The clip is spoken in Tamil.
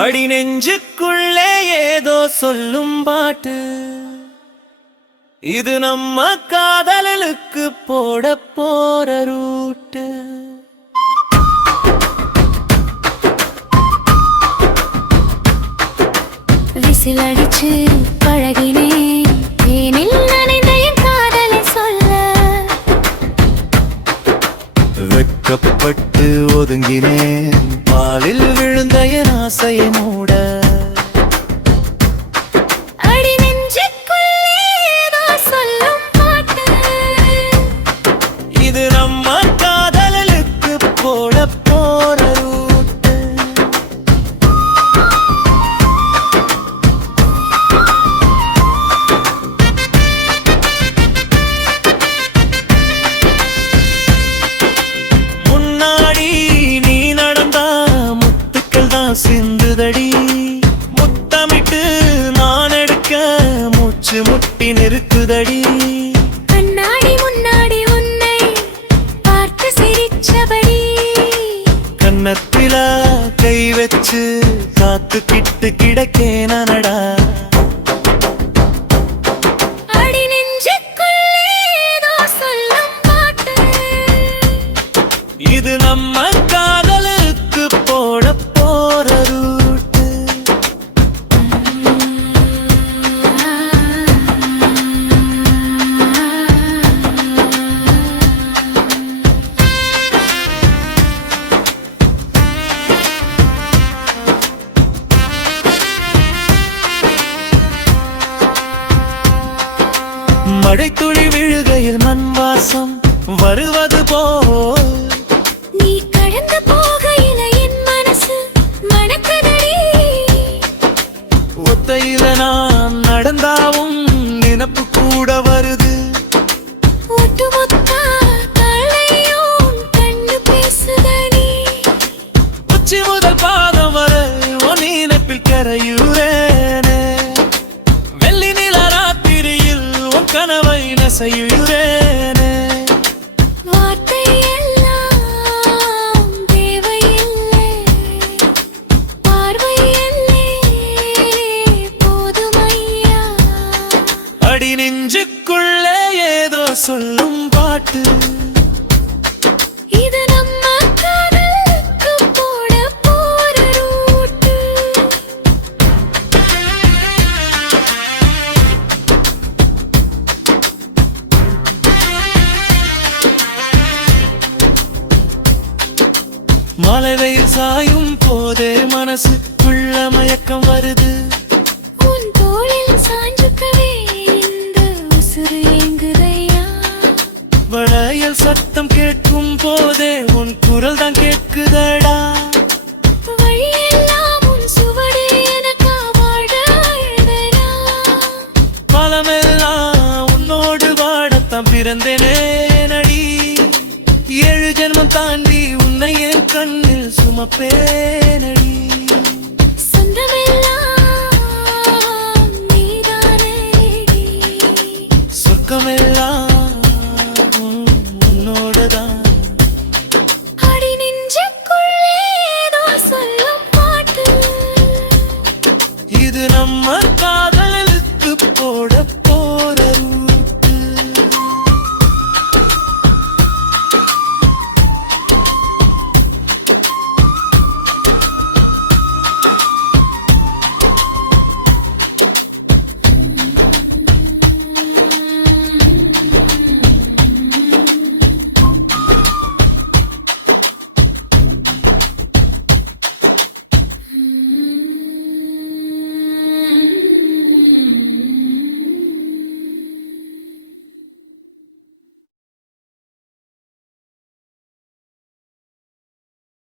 அடி நெஞ்சுக்குள்ளே ஏதோ சொல்லும் பாட்டு, இது நம்ம காதலுக்கு போட போற ரூட்டு. விசில் அடிச்சு பழகினேன், ஏனில் நனைந்த என் காதலை சொல்ல. வெட்கப்பட்டு ஒதுங்கினேன், பாலில் விழுந்த என் ஆசையை மூட. அடி நெஞ்சுக்குள்ளே ஏதோ சொல்லும் பாட்டு, இது நம்ம காதலுக்கு போட போற ரூட்டு. முன்னாடி நீ நடந்தா முத்துக்கள் தான் சிந்துதடி, முத்தமிட்டு நான் எடுக்க மூச்சு முட்டி நிறுத்துதடி. கண்ணாடி முன்னாடி உன்னை பார்த்து சிரிச்சபடி, கன்னத்தில கை வச்சு காத்துக்கிட்டு கிடக்கேனடா. அடி நெஞ்சுக்குள்ளே ஏதோ சொல்லும் பாட்டு, இது நம்ம காதலுக்கு போட போற ரூட்டு. மழை துளி விழுகையில் மண் வாசம் வருவது போல், நீ கடந்து போகையில என் மனசு மணக்குதடி. ஒத்தையில நான் நடந்தாவும் நினப்பு கூட வருது. ஒட்டுமொத்த தலையும் கண்ணு பேசுதடி. உச்சி முதல் பாதம் வரை உன் நினைப்பில் கரையுறேனே, வெள்ளி நில ராத்திரியில் உன் கனவை நெசையுறேனே. வார்த்தை எல்லாம் தேவையில்லை, பார்வை எல்லே போதுமையா. அடி நெஞ்சுக்குள்ளே ஏதோ சொல்லும் பாட்டு, இது நம்ம காதலுக்கு போட போற ரூட்டு. மலை வெயில் சாயும் போதே மனசுக்குள்ள மயக்கம் வருது. உன் தோளில் சாஞ்சுக்கவே இந்த உசுறு ஏங்குதையா. வளையல் சத்தம் கேட்கும் போதே உன் குரல் தான் கேட்குதடா. வழியெல்லாம் உன் சுவடு எனக்கா வாழ அழுதடா. பலமெல்லாம் உன்னோடு வாடத்தான் பிறந்தேனே நடி. 7 ஜென்மம் தாண்டி உன்னை என் கண்ணில் சுமப்பேனடி.